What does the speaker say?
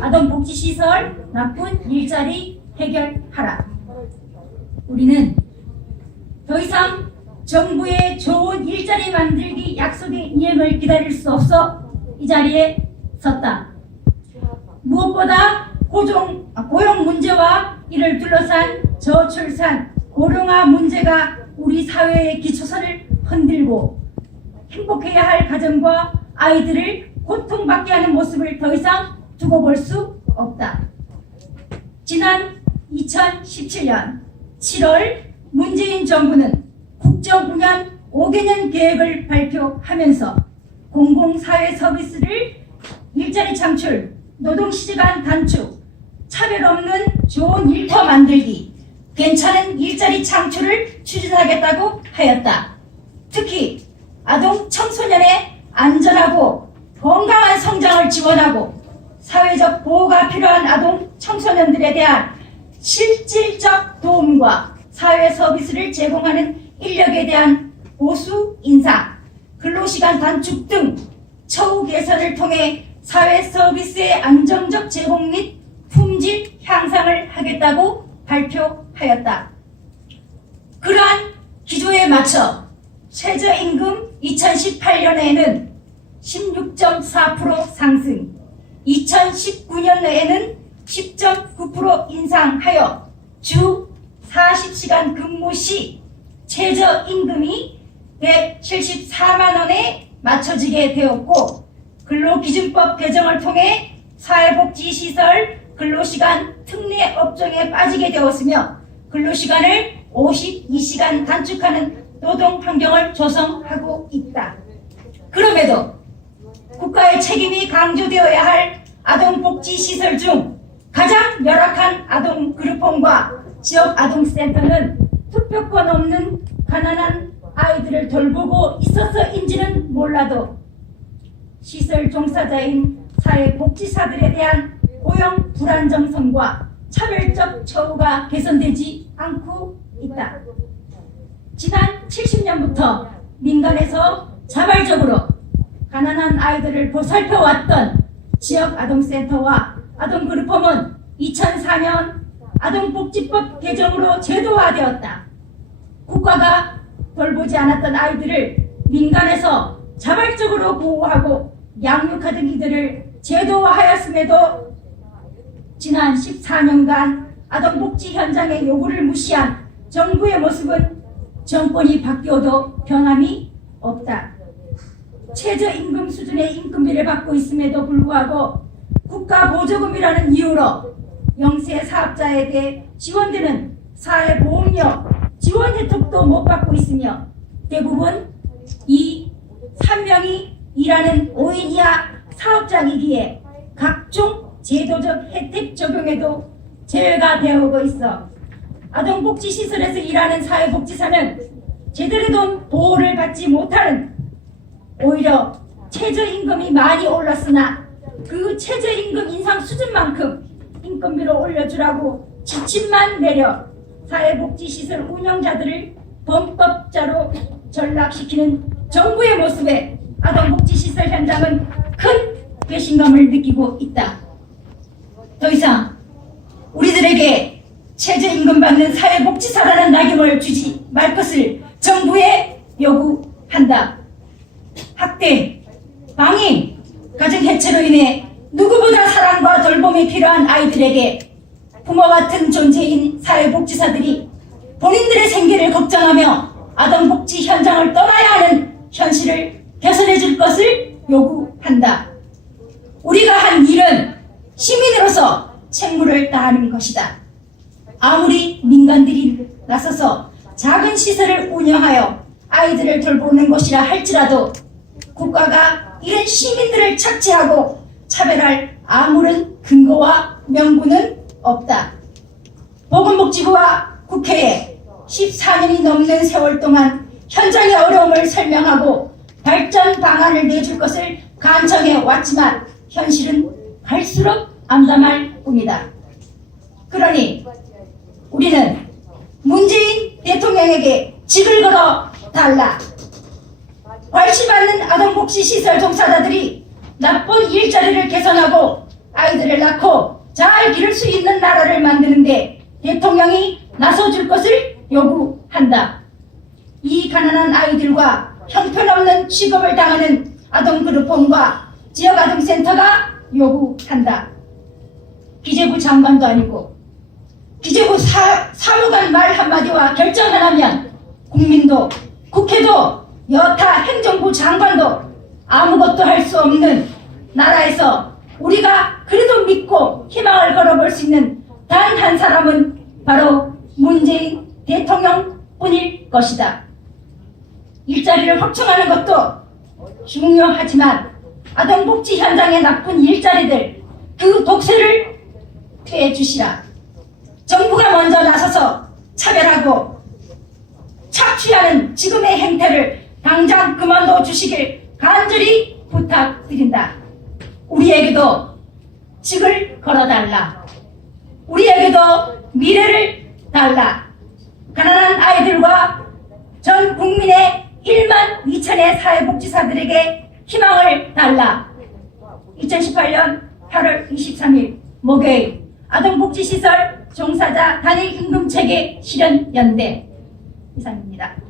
아동복지시설 나쁜 일자리 해결하라. 우리는 더 이상 정부의 좋은 일자리 만들기 약속의 이행을 기다릴 수 없어 이 자리에 섰다. 무엇보다 고용 문제와 이를 둘러싼 저출산, 고령화 문제가 우리 사회의 기초선을 흔들고 행복해야 할 가정과 아이들을 고통받게 하는 모습을 더 이상 두고 볼 수 없다. 지난 2017년 7월 문재인 정부는 국정운영 5개년 계획을 발표하면서 공공사회 서비스를 일자리 창출, 노동시간 단축, 차별 없는 좋은 일터 만들기, 괜찮은 일자리 창출을 추진하겠다고 하였다. 특히 아동 청소년의 안전하고 건강한 성장을 지원하고 사회적 보호가 필요한 아동 청소년들에 대한 실질적 도움과 사회 서비스를 제공하는 인력에 대한 보수 인상, 근로시간 단축 등 처우 개선을 통해 사회 서비스의 안정적 제공 및 품질 향상을 하겠다고 발표하였다. 그러한 기조에 맞춰 최저임금 2018년에는 16.4% 상승, 2019년에는 10.9% 인상하여 주 40시간 근무 시 최저임금이 174만원에 맞춰지게 되었고, 근로기준법 개정을 통해 사회복지시설 근로시간 특례 업종에 빠지게 되었으며 근로시간을 52시간 단축하는 노동 환경을 조성하고 있다. 그럼에도 국가의 책임이 강조되어야 할 아동복지시설 중 가장 열악한 아동그룹홈과 지역아동센터는 투표권 없는 가난한 아이들을 돌보고 있어서인지는 몰라도 시설 종사자인 사회복지사들에 대한 고용 불안정성과 차별적 처우가 개선되지 않고 있다. 지난 70년부터 민간에서 자발적으로 가난한 아이들을 보살펴왔던 지역아동센터와 아동그룹홈은 2004년 아동복지법 개정으로 제도화되었다. 국가가 돌보지 않았던 아이들을 민간에서 자발적으로 보호하고 양육하던 이들을 제도화하였음에도 지난 14년간 아동복지 현장의 요구를 무시한 정부의 모습은 정권이 바뀌어도 변함이 없다. 최저임금 수준의 임금비를 받고 있음에도 불구하고 국가보조금이라는 이유로 영세 사업자에 대해 지원되는 사회보험료 지원 혜택도 못 받고 있으며 대부분 이 3명이 일하는 5인 이하 사업장이기에 각종 제도적 혜택 적용에도 제외가 되어오고 있어 아동복지시설에서 일하는 사회복지사는 제대로 된 보호를 받지 못하는, 오히려 최저임금이 많이 올랐으나 그 최저임금 인상 수준만큼 인건비를 올려주라고 지침만 내려 사회복지시설 운영자들을 범법자로 전락시키는 정부의 모습에 아동복지시설 현장은 큰 배신감을 느끼고 있다. 더 이상 우리들에게 최저임금 받는 사회복지사라는 낙인을 주지 말 것을 정부에 요구한다. 학대, 방임, 가정해체로 인해 누구보다 사랑과 돌봄이 필요한 아이들에게 부모 같은 존재인 사회복지사들이 본인들의 생계를 걱정하며 아동복지 현장을 떠나야 하는 현실을 개선해 줄 것을 요구한다. 우리가 한 일은 시민으로서 책무를 다하는 것이다. 아무리 민간들이 나서서 작은 시설을 운영하여 아이들을 돌보는 것이라 할지라도 국가가 이런 시민들을 착취하고 차별할 아무런 근거와 명분은 없다. 보건복지부와 국회에 14년이 넘는 세월 동안 현장의 어려움을 설명하고 발전 방안을 내줄 것을 간청해 왔지만 현실은 갈수록 암담할 뿐이다. 그러니 우리는 문재인 대통령에게 직을 걸어 달라. 괄시받는 아동복지시설 종사자들이 나쁜 일자리를 개선하고 아이들을 낳고 잘 기를 수 있는 나라를 만드는데 대통령이 나서줄 것을 요구한다. 이 가난한 아이들과 형편없는 취급을 당하는 아동그룹홈과 지역아동센터가 요구한다. 기재부 장관도 아니고 기재부 사무관 말 한마디와 결정 하나면 국민도 국회도 여타 행정부 장관도 아무것도 할 수 없는 나라에서 우리가 그래도 믿고 희망을 걸어볼 수 있는 단 한 사람은 바로 문재인 대통령뿐일 것이다. 일자리를 확충하는 것도 중요하지만 아동복지 현장의 나쁜 일자리들 그 독세를 떼주시라. 정부가 먼저 나서서 차별하고 착취하는 지금의 행태를 당장 그만둬 주시길 간절히 부탁드린다. 우리에게도 직을 걸어달라. 우리에게도 미래를 달라. 가난한 아이들과 전 국민의 1만 2천의 사회복지사들에게 희망을 달라. 2018년 8월 23일 목요일 아동복지시설 종사자 단일임금체계 실현연대 이상입니다.